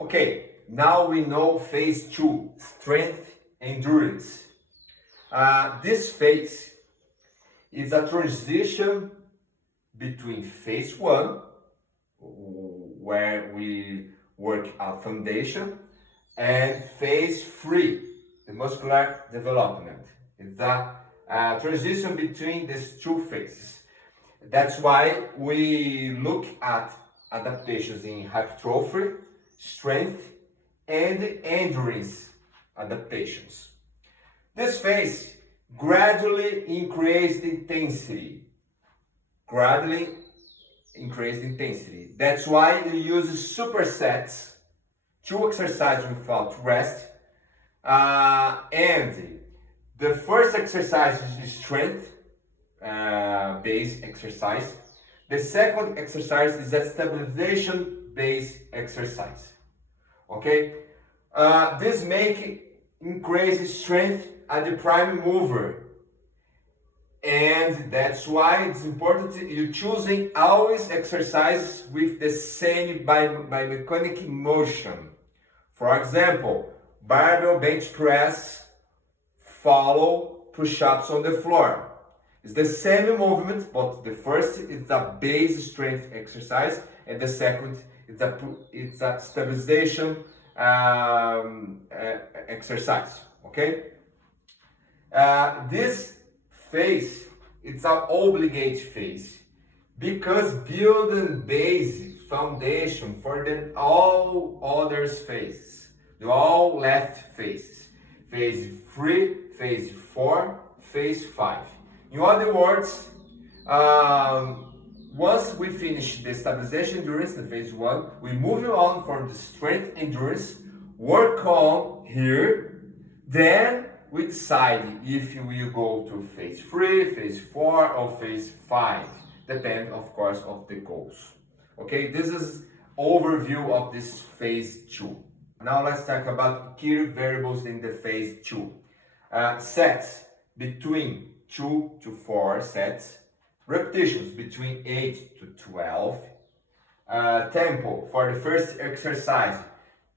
Okay, now we know phase 2, strength endurance. This phase is a transition between phase 1, where we work at foundation, and phase 3, the muscular development. It's a transition between these two phases. That's why we look at adaptations in hypertrophy, strength, and endurance adaptations. This phase gradually increased intensity. That's why we use supersets, 2 exercises without rest. And the first exercise is strength based exercise. The second exercise is a stabilization based exercise. Okay, this make increase strength at the prime mover, and that's why it's important you choosing always exercises with the same biomechanic motion. For example, barbell bench press follow push-ups on the floor. It's the same movement, but the first is a base strength exercise, and the second is a stabilization exercise. Okay. This phase, it's an obligate phase because building base foundation for the all others phases, the all left phases, phase 3, phase 4, phase 5. In other words, once we finish the stabilization endurance in phase 1, we move on from the strength endurance, work on here, then we decide if we will go to phase 3, phase 4, or phase 5. Depend, of course, of the goals. Okay, this is overview of this phase 2. Now let's talk about key variables in the phase 2. Sets between 2 to 4 sets, repetitions between 8 to 12, tempo for the first exercise,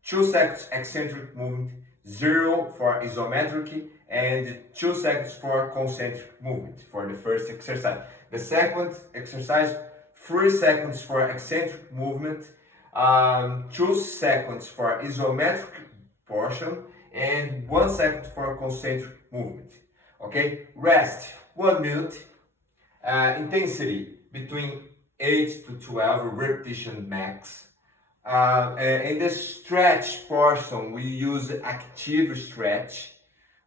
2 seconds eccentric movement, 0 for isometric, and 2 seconds for concentric movement for the first exercise. The second exercise, 3 seconds for eccentric movement, 2 seconds for isometric portion, and 1 second for concentric movement. Okay, rest 1 minute, intensity between 8 to 12 repetition max. In the stretch portion, we use active stretch,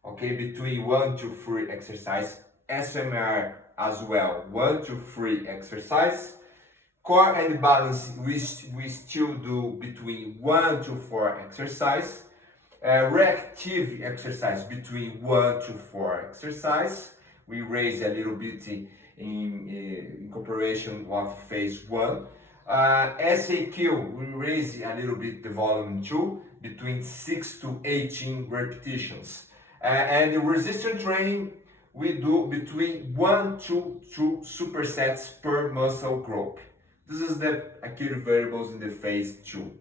okay, between 1 to 3 exercise, SMR as well, 1 to 3 exercise. Core and balance, we still do between 1 to 4 exercise. Reactive exercise between 1 to 4 exercise. We raise a little bit in comparison of phase 1. SAQ, we raise a little bit the volume 2, between 6 to 18 repetitions. And the resistance training, we do between 1 to 2 supersets per muscle group. This is the key variables in the phase 2.